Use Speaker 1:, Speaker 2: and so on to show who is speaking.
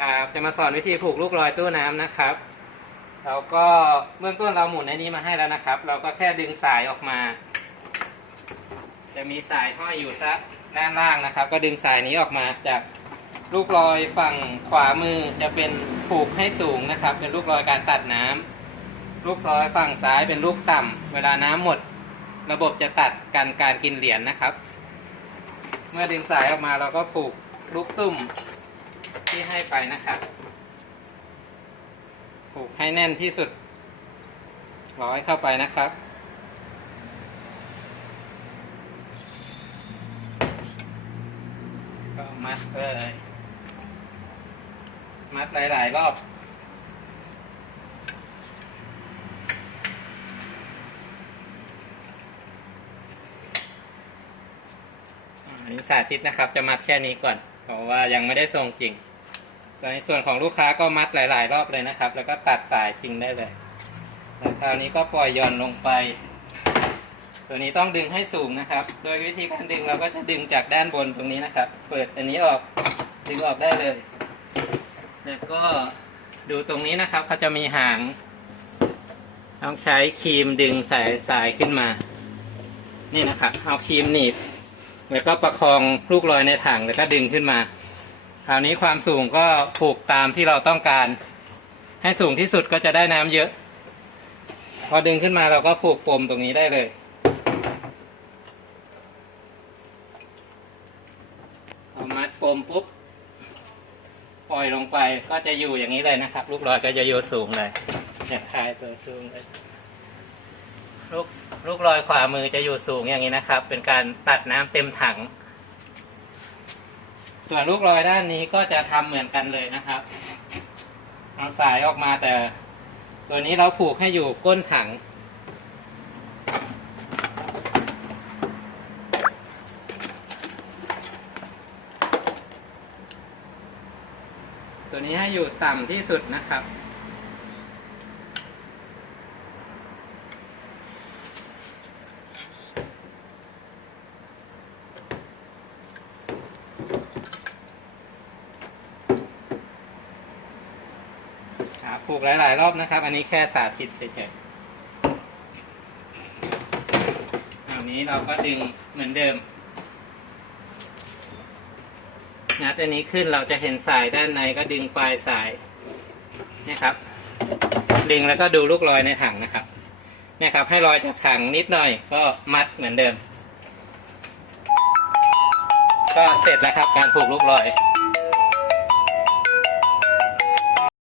Speaker 1: ครับจะมาสอนวิธีผูกลูกลอยตู้น้ำนะครับ เราก็เบื้องต้นเราหมุนในนี้มาให้แล้วนะครับ เราก็แค่ดึงสายออกมา จะมีสายห้อยอยู่ซะด้านล่างนะครับ ก็ดึงสายนี้ออกมาจากลูกลอยฝั่งขวามือจะเป็นผูกให้สูงนะครับ เป็นลูกลอยการตัดน้ำลูกลอยฝั่งซ้ายเป็นลูกต่ำเวลาน้ำหมด ระบบจะตัดการการกินเหรียญนะครับ เมื่อดึงสายออกมาเราก็ผูกลูกตุ่ม ที่ให้ไปนะครับผูกให้แน่นที่สุด ร้อยเข้าไปนะครับ ก็มัดเลย มัดหลาย ๆ รอบอันนี้สาธิตนะครับ จะมัดแค่นี้ก่อน เพราะว่ายังไม่ได้ทรงจริง ในส่วนของลูกค้าก็มัดหลาย ๆ รอบเลยนะครับ แล้วก็ตัดสายทิ้งได้เลยแล้วคราวนี้ก็ปล่อยหย่อนลงไป ตัวนี้ต้องดึงให้สูงนะครับ โดยวิธีการดึงเราก็จะดึงจากด้านบนตรงนี้นะครับ เปิดอันนี้ออกดึงออกได้เลย แล้วก็ดูตรงนี้นะครับเขาจะมีหาง ต้องใช้ครีมดึงสายสายขึ้นมา นี่นะครับเอาครีมหนีบ แล้วก็ประคองลูกลอยในถังแล้วก็ดึงขึ้นมา คราวนี้ความสูงก็ผูกตามที่เราต้องการ ให้สูงที่สุดก็จะได้น้ำเยอะ พอดึงขึ้นมาเราก็ผูกปมตรงนี้ได้เลย เอามัดปมปุ๊บ ปล่อยลงไปก็จะอยู่อย่างนี้เลยนะครับ ลูกลอยก็จะอยู่สูงเลยเนี่ยคลายตัวสูงเลยลูกลูกลอยขวามือจะอยู่สูงอย่างนี้นะครับ เป็นการตัดน้ำเต็มถัง ส่วนลูกลอยด้านนี้ก็จะทำเหมือนกันเลยนะครับ เอาสายออกมาแต่ ตัวนี้เราผูกให้อยู่ก้นถัง ตัวนี้ให้อยู่ต่ำที่สุดนะครับ ครับผูกหลาย ๆ รอบนะครับ อันนี้แค่สาธิตเฉยๆอันนี้เราก็ดึงเหมือนเดิมงัดอันนี้ขึ้นเราจะเห็นสายด้านในก็ดึงปลายสายนี่ครับ ดึงแล้วก็ดูลูกรอยในถังนะครับเนี่ยครับ ให้รอยจากถังนิดหน่อยก็มัดเหมือนเดิม ก็เสร็จแล้วครับการผูกลูกรอย